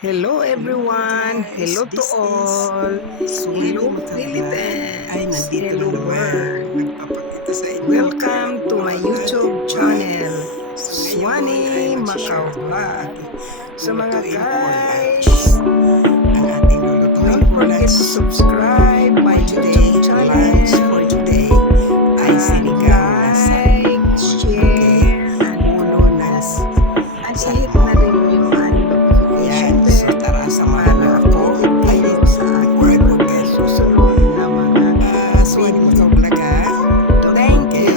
Hello everyone! Hello to all! Hello Philippines! ay nandito Hello world! nagpapakita sa inyo Welcome to my YouTube channel, Swani Macau Vlog. Sa mga guys, don't for forget to subscribe my for uh, Suwani Makablog ah. Don't Thank you.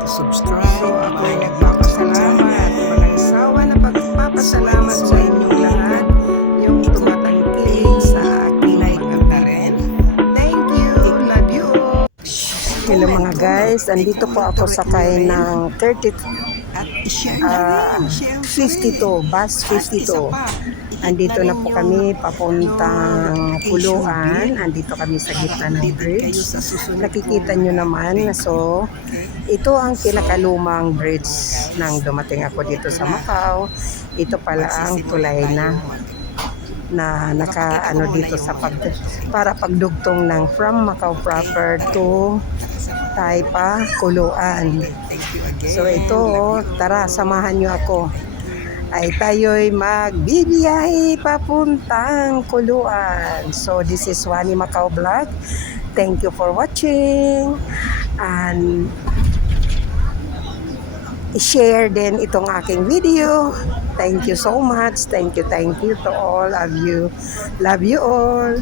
to subscribe So ako ay my nagpapasalamat, walang sawa na pagpapasalamat sa inyong lahat, yung tumatangkilik sa aking like at na rin Thank you, love you. Hello mga guys, andito po ako sakay ng 30, at i-share Ah, na rin, syempre. 52, bus At isa 52. Andito na po yung, kami papuntang Puluan. Andito kami sa gitna ng bridge. Nakikita nyo naman, so ito ang pinakalumang bridge nang dumating ako dito sa Macau. Ito pala ang tulay na na naka ano dito sa pag para pagdugtong ng from Macau proper to Taipa, Kuluan. So ito, oh, tara samahan nyo ako. Ay tayo'y magbibiyahe papuntang Kuluan. So this is Wani Macau Vlog. Thank you for watching. And i-share din itong aking video. Thank you so much. Thank you, thank you to all of you. Love you all.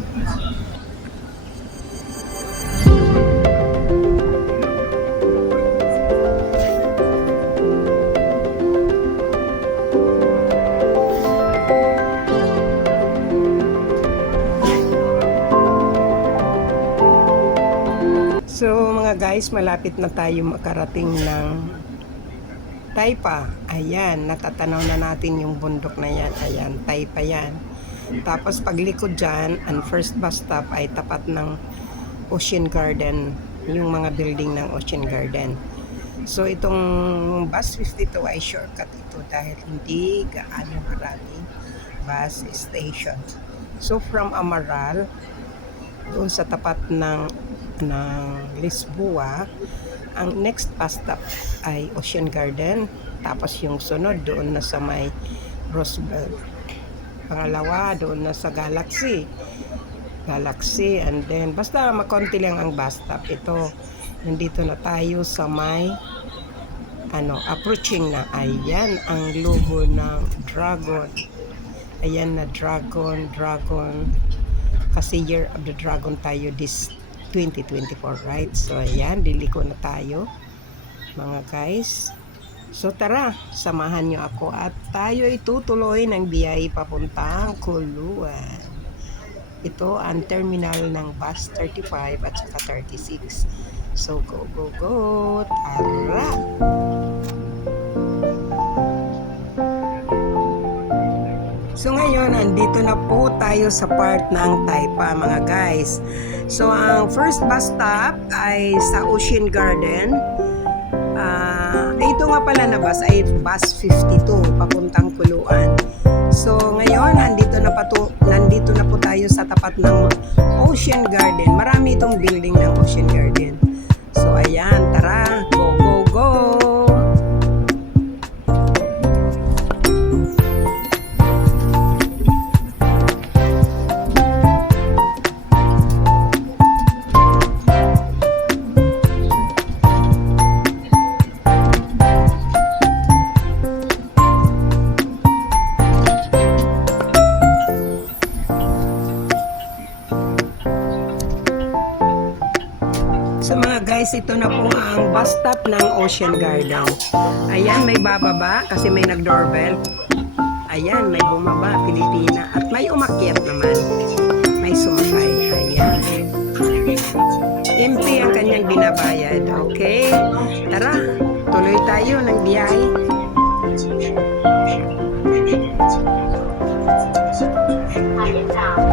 So mga guys, malapit na tayo makarating ng Taipa. Ayan, natatanaw na natin yung bundok na yan. Ayan, Taipa yan. Tapos paglikod dyan, ang first bus stop ay tapat ng Ocean Garden. Yung mga building ng Ocean Garden. So itong bus 52 ay shortcut ito dahil hindi gaano maraming bus station. So from Amaral, doon sa tapat ng ng Lisboa, ang next bus stop ay Ocean Garden. Tapos yung sunod doon na sa may Roosevelt. Pangalawa doon na sa Galaxy. Galaxy and then basta makonti lang ang bus stop. Ito nandito na tayo sa may ano, approaching na. Ayan ang logo ng dragon. Ayan na dragon, dragon. Kasi year of the dragon tayo this 2024, right? So, ayan, liliko na tayo, mga guys. So, tara, samahan nyo ako at tayo itutuloy ng biyahe papuntang Kuluan. Ito ang terminal ng bus 35 at saka 36. So, go, go, go. Tara! So ngayon, andito na po tayo sa part ng Taipa mga guys. So ang first bus stop ay sa Ocean Garden. Ah, ito nga pala na bus ay bus 52 papuntang Kuluan. So ngayon, nandito na, pato, nandito na po tayo sa tapat ng Ocean Garden. Marami itong building ng Ocean Garden. Guys, ito na po ang bus stop ng Ocean Garden. Ayan, may bababa kasi may nag-doorbell. Ayan, may bumaba, Pilipina. At may umakyat naman. May sumakay. Ayan. MP ang kanyang binabayad. Okay? Tara, tuloy tayo ng biyahe. So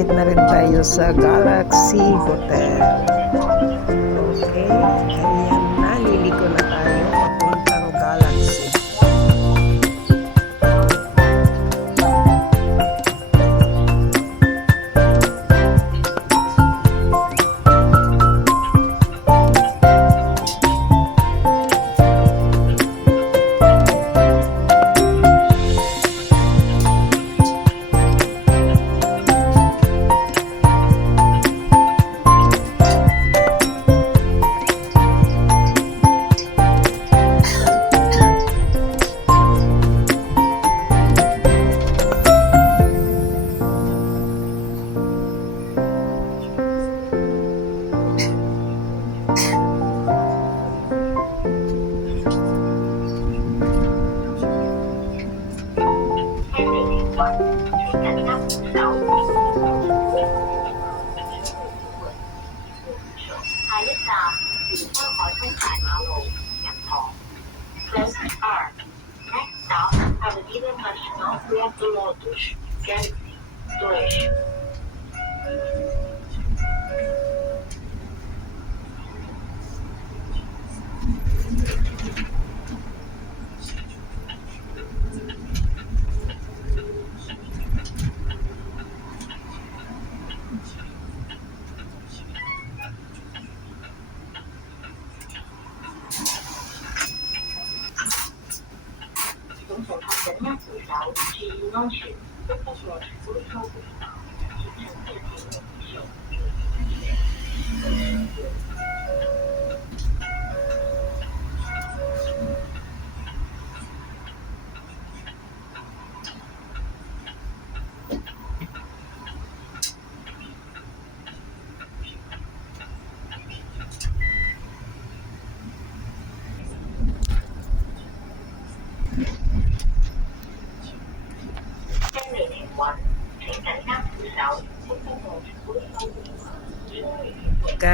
malapit na rin tayo sa Galaxy Hotel. Okay, ayan, Next stop, Avenida Nacional Puerto Lotus, Galaxy not true.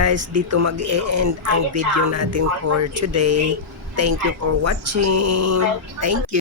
Guys, dito mag-e-end ang video natin for today. Thank you for watching. Thank you.